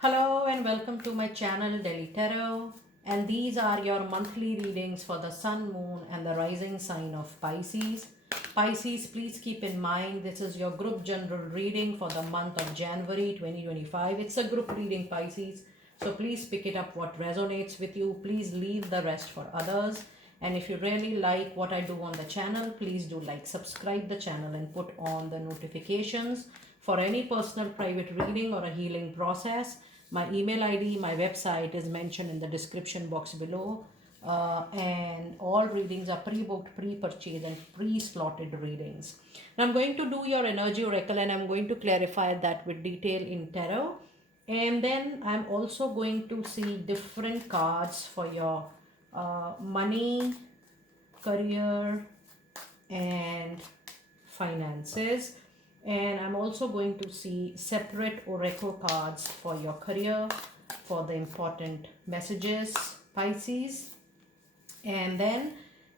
Hello and welcome to my channel Delhi Tarot, and these are your monthly readings for the sun, moon and the rising sign of Pisces. Pisces, please keep in mind this is your group general reading for the month of January 2025. It's a group reading, Pisces, so please pick it up what resonates with you. Please leave the rest for others. And if you really like what I do on the channel, please do like, subscribe the channel and put on the notifications. For any personal private reading or a healing process, my email ID, my website is mentioned in the description box below. And all readings are pre-booked, pre-purchased and pre-slotted readings. Now I'm going to do your energy oracle and I'm going to clarify that with detail in tarot. And then I'm also going to see different cards for your money, career and finances. And I'm also going to see separate oracle cards for your career, for the important messages, Pisces. And then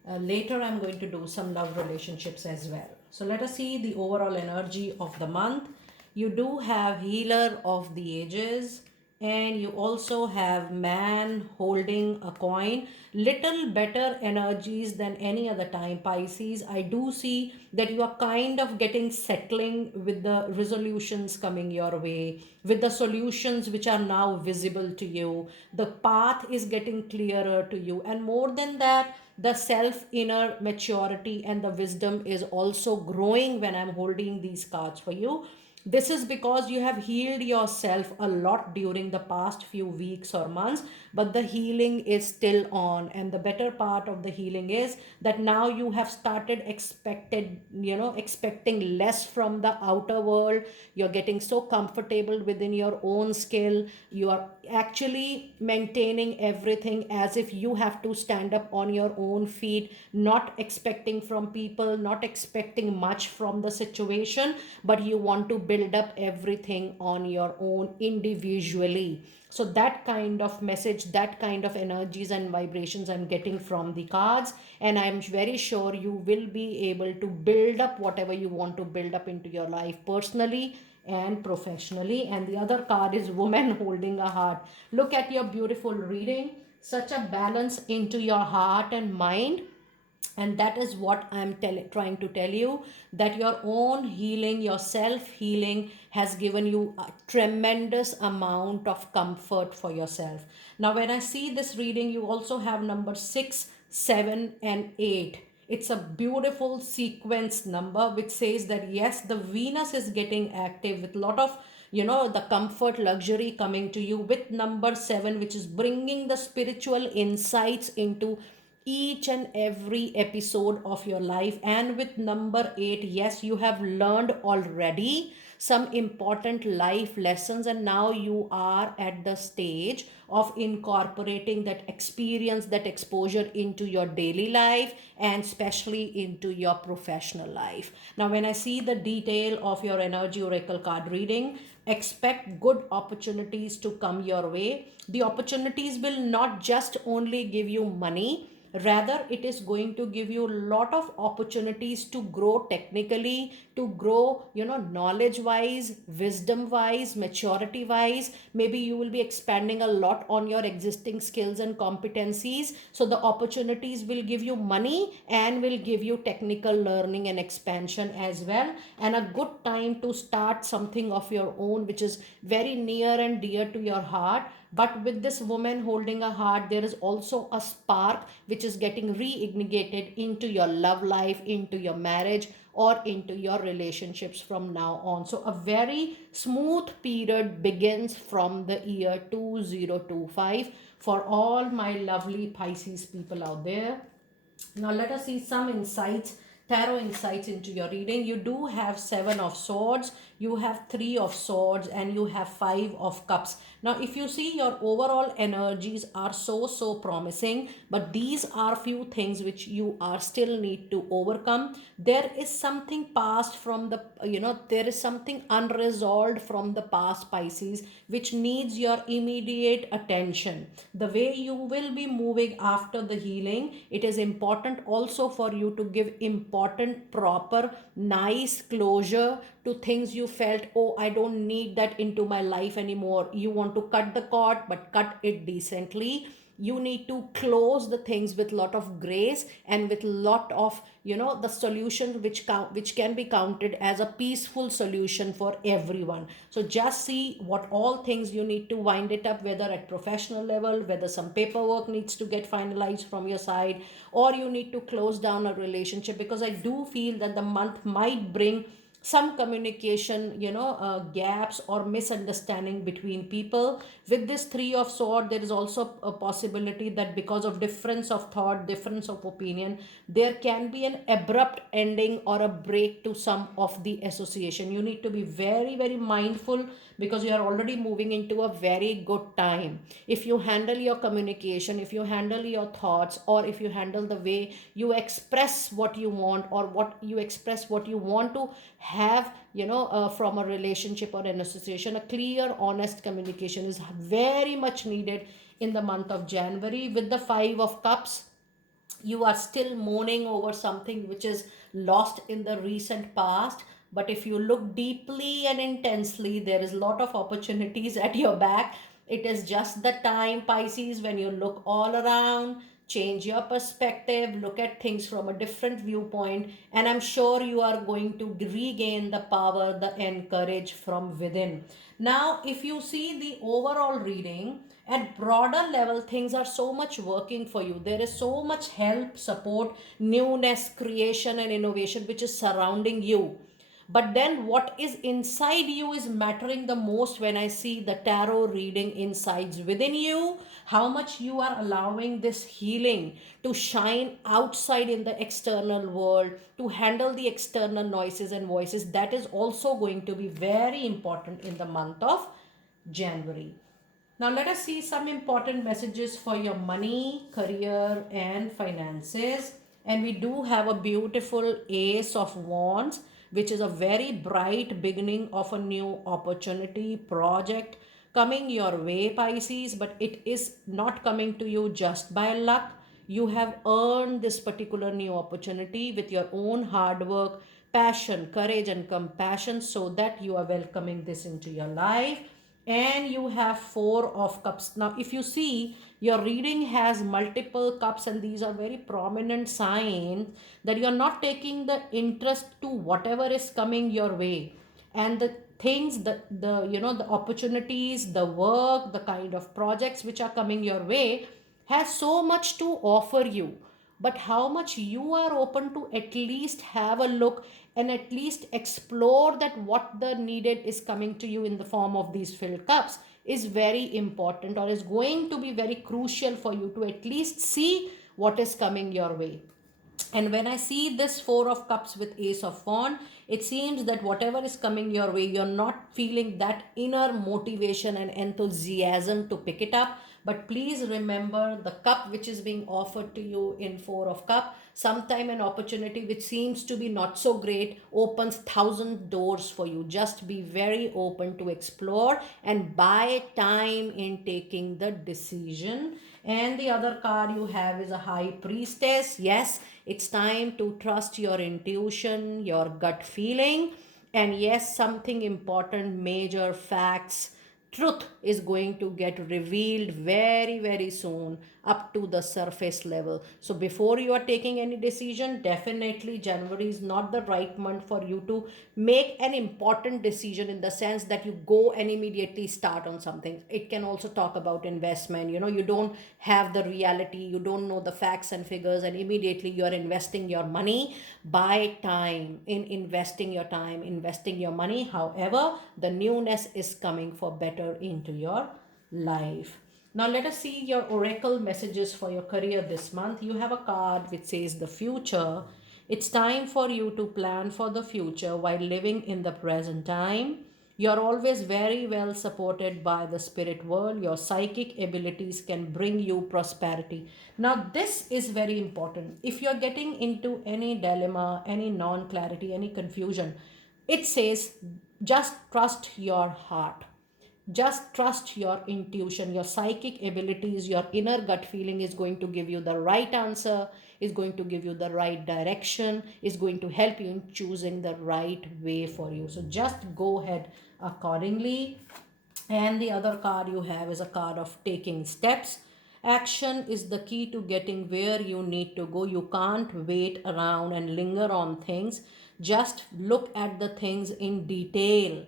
later I'm going to do some love relationships as well. So let us see the overall energy of the month. You do have healer of the ages, and you also have man holding a coin. Little better energies than any other time, Pisces. I do see that you are kind of getting settling with the resolutions coming your way, with the solutions which are now visible to you. The path is getting clearer to you, and more than that, the self inner maturity and the wisdom is also growing when I'm holding these cards for you. This is because you have healed yourself a lot during the past few weeks or months, but the healing is still on. And the better part of the healing is that now you have started expecting less from the outer world. You're getting so comfortable within your own skill. You are actually maintaining everything as if you have to stand up on your own feet, not expecting from people, not expecting much from the situation, but you want to build up everything on your own individually. So that kind of message, that kind of energies and vibrations I'm getting from the cards, and I'm very sure you will be able to build up whatever you want to build up into your life personally and professionally. And the other card is woman holding a heart. Look at your beautiful reading, such a balance into your heart and mind. And that is what I'm trying to tell you, that your own healing, your self healing has given you a tremendous amount of comfort for yourself. Now when I see this reading, you also have number 6, 7 and 8. It's a beautiful sequence number which says that yes, the Venus is getting active with a lot of the comfort, luxury coming to you, with number 7, which is bringing the spiritual insights into each and every episode of your life. And with number 8, yes, you have learned already some important life lessons, and now you are at the stage of incorporating that experience, that exposure into your daily life and especially into your professional life. Now when I see the detail of your energy oracle card reading, expect good opportunities to come your way. The opportunities will not just only give you money, rather it is going to give you a lot of opportunities to grow technically, to grow knowledge wise, wisdom wise, maturity wise. Maybe you will be expanding a lot on your existing skills and competencies. So the opportunities will give you money and will give you technical learning and expansion as well, and a good time to start something of your own which is very near and dear to your heart. But with this woman holding a heart, there is also a spark which is getting reignited into your love life, into your marriage, or into your relationships from now on. So a very smooth period begins from the year 2025 for all my lovely Pisces people out there. Now let us see some insights, tarot insights into your reading. You do have 7 of swords, you have 3 of swords, and you have 5 of cups. Now if you see, your overall energies are so promising, but these are few things which you are still need to overcome. There is something past from the there is something unresolved from the past, Pisces, which needs your immediate attention. The way you will be moving after the healing, it is important also for you to give important, proper, nice closure to things you felt, oh, I don't need that into my life anymore. You want to cut the cord, but cut it decently. You need to close the things with lot of grace and with lot of, the solution which which can be counted as a peaceful solution for everyone. So just see what all things you need to wind it up, whether at professional level, whether some paperwork needs to get finalized from your side, or you need to close down a relationship, because I do feel that the month might bring some communication, gaps or misunderstanding between people. With this three of sword, there is also a possibility that because of difference of thought, difference of opinion, there can be an abrupt ending or a break to some of the association. You need to be very, very mindful, because you are already moving into a very good time. If you handle your communication, if you handle your thoughts, or if you handle the way you express what you want, or what you express what you want to have, from a relationship or an association, a clear honest communication is very much needed in the month of January. With the 5 of cups, you are still mourning over something which is lost in the recent past, but if you look deeply and intensely, there is a lot of opportunities at your back. It is just the time, Pisces, when you look all around, change your perspective, look at things from a different viewpoint, and I'm sure you are going to regain the power, the and courage from within. Now, if you see the overall reading, at broader level, things are so much working for you. There is so much help, support, newness, creation, and innovation which is surrounding you. But then what is inside you is mattering the most when I see the tarot reading insides within you. How much you are allowing this healing to shine outside in the external world, to handle the external noises and voices. That is also going to be very important in the month of January. Now, let us see some important messages for your money, career, and finances. And we do have a beautiful Ace of Wands, which is a very bright beginning of a new opportunity, project coming your way, Pisces. But it is not coming to you just by luck. You have earned this particular new opportunity with your own hard work, passion, courage, and compassion, so that you are welcoming this into your life. And you have 4 of cups. Now if you see, your reading has multiple cups, and these are very prominent signs that you are not taking the interest to whatever is coming your way, and the things, the opportunities, the work, the kind of projects which are coming your way has so much to offer you. But how much you are open to at least have a look and at least explore that what the needed is coming to you in the form of these filled cups is very important, or is going to be very crucial for you to at least see what is coming your way. And when I see this 4 of cups with Ace of Wand, it seems that whatever is coming your way, you're not feeling that inner motivation and enthusiasm to pick it up. But please remember, the cup which is being offered to you in 4 of cup, sometime an opportunity which seems to be not so great opens 1,000 doors for you. Just be very open to explore and buy time in taking the decision. And the other card you have is a High Priestess. Yes, it's time to trust your intuition, your gut feeling. And yes, something important, major facts, truth is going to get revealed very, very soon up to the surface level. So before you are taking any decision, definitely January is not the right month for you to make an important decision, in the sense that you go and immediately start on something. It can also talk about investment. You don't have the reality, you don't know the facts and figures, and immediately you are investing your money. Buy time in investing your time, investing your money. However, the newness is coming for better into your life. Now let us see your oracle messages for your career this month. You have a card which says the future. It's time for you to plan for the future while living in the present time. You're always very well supported by the spirit world. Your psychic abilities can bring you prosperity. Now, this is very important. If you're getting into any dilemma, any non clarity, any confusion, it says just trust your heart. Just trust your intuition, your psychic abilities, your inner gut feeling is going to give you the right answer, is going to give you the right direction, is going to help you in choosing the right way for you. So just go ahead accordingly. And the other card you have is a card of taking steps. Action is the key to getting where you need to go. You can't wait around and linger on things. Just look at the things in detail.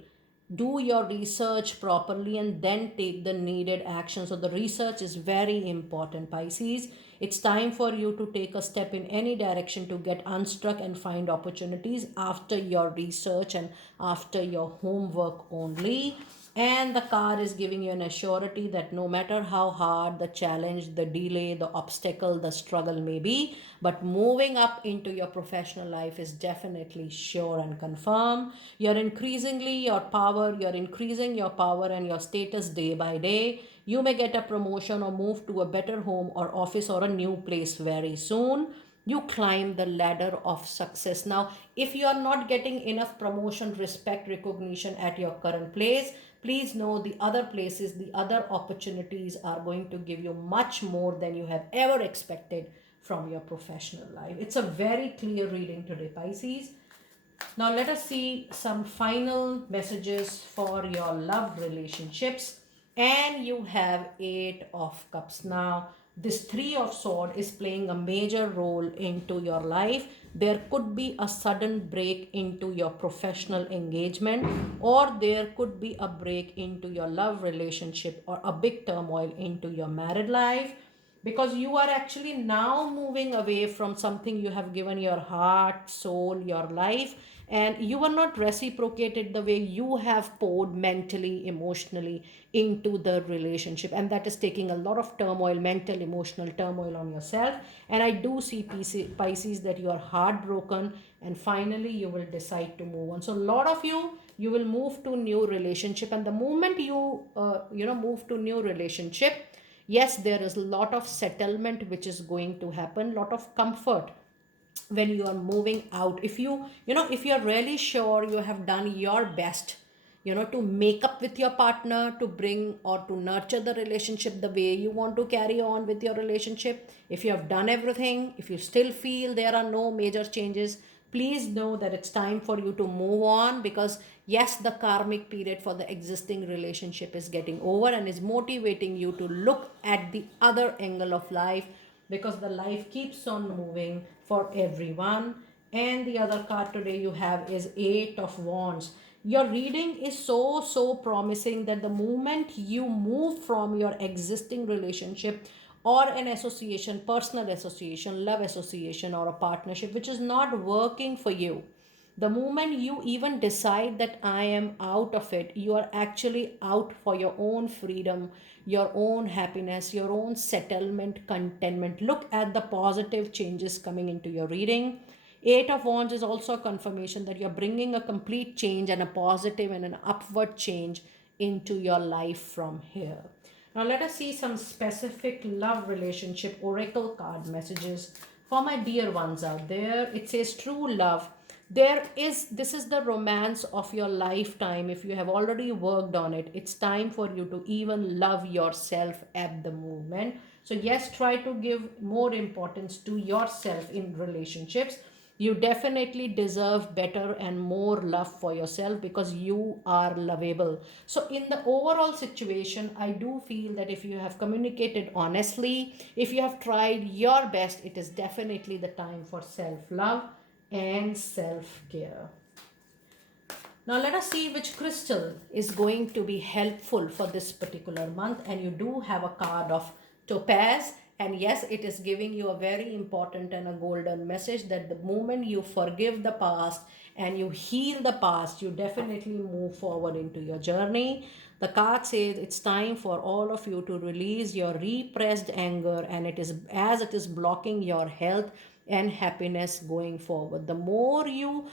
Do your research properly and then take the needed action. So, the research is very important, Pisces. It's time for you to take a step in any direction to get unstuck and find opportunities after your research and after your homework only. And the card is giving you an assurity that no matter how hard the challenge, the delay, the obstacle, the struggle may be, but moving up into your professional life is definitely sure and confirm. You're increasing your power and your status day by day. You may get a promotion or move to a better home or office or a new place very soon. You climb the ladder of success. Now, if you are not getting enough promotion, respect, recognition at your current place, please know the other places, the other opportunities are going to give you much more than you have ever expected from your professional life. It's a very clear reading today, Pisces. Now, let us see some final messages for your love relationships. And you have Eight of Cups. Now, this Three of Swords is playing a major role into your life. There could be a sudden break into your professional engagement, or there could be a break into your love relationship, or a big turmoil into your married life, because you are actually now moving away from something you have given your heart, soul, your life, and you are not reciprocated the way you have poured mentally, emotionally into the relationship, and that is taking a lot of turmoil, mental, emotional turmoil on yourself. And I do see Pisces that you are heartbroken, and finally you will decide to move on. So a lot of you will move to new relationship, and the moment you move to new relationship, yes, there is a lot of settlement which is going to happen, lot of comfort when you are moving out. If you're really sure you have done your best, to make up with your partner, to bring or to nurture the relationship the way you want to carry on with your relationship, if you have done everything, if you still feel there are no major changes, please know that it's time for you to move on, because yes, the karmic period for the existing relationship is getting over and is motivating you to look at the other angle of life, because the life keeps on moving for everyone. And the other card today you have is Eight of Wands. Your reading is so promising that the moment you move from your existing relationship or an association, personal association, love association, or a partnership which is not working for you, the moment you even decide that I am out of it, you are actually out for your own freedom, your own happiness, your own settlement, contentment. Look at the positive changes coming into your reading. Eight of Wands is also a confirmation that you're bringing a complete change and a positive and an upward change into your life from here. Now, let us see some specific love relationship oracle card messages for my dear ones out there. It says true love. This is the romance of your lifetime. If you have already worked on it, it's time for you to even love yourself at the moment. So yes, try to give more importance to yourself in relationships. You definitely deserve better and more love for yourself, because you are lovable. So in the overall situation, I do feel that if you have communicated honestly, if you have tried your best, it is definitely the time for self love and self care. Now let us see which crystal is going to be helpful for this particular month. And you do have a card of topaz. And yes, it is giving you a very important and a golden message that the moment you forgive the past and you heal the past, you definitely move forward into your journey. The card says it's time for all of you to release your repressed anger, and it is blocking your health and happiness going forward. The more you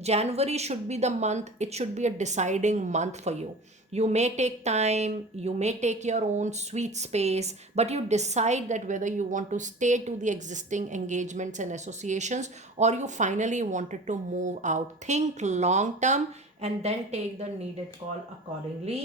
January should be the month, it should be a deciding month for you. You may take time, you may take your own sweet space, but you decide that whether you want to stay to the existing engagements and associations, or you finally wanted to move out. Think long term and then take the needed call accordingly.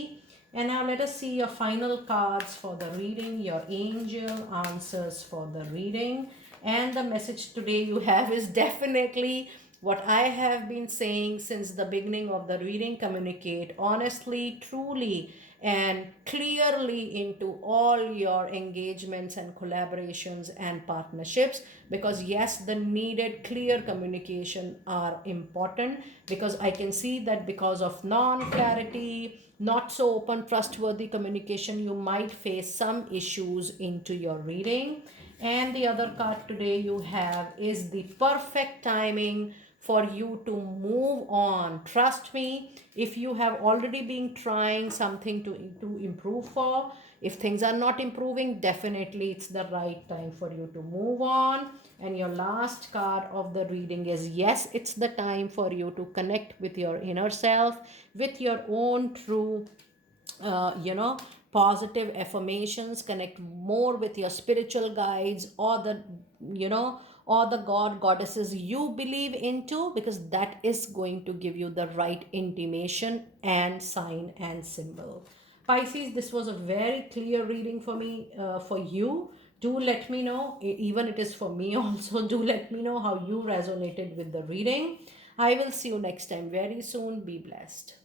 And now let us see your final cards for the reading, your angel answers for the reading. And the message today you have is definitely what I have been saying since the beginning of the reading: communicate honestly, truly, and clearly into all your engagements and collaborations and partnerships, because yes, the needed clear communication are important, because I can see that because of non clarity, not so open trustworthy communication, you might face some issues into your reading. And the other card today you have is the perfect timing for you to move on. Trust me, if you have already been trying something to improve for, if things are not improving, definitely it's the right time for you to move on. And your last card of the reading is yes, it's the time for you to connect with your inner self, with your own true positive affirmations, connect more with your spiritual guides, or the you know or the god goddesses you believe into, because that is going to give you the right intimation and sign and symbol. Pisces, this was a very clear reading for me, for you. Do let me know, even it is for me also, do let me know how you resonated with the reading. I will see you next time very soon. Be blessed.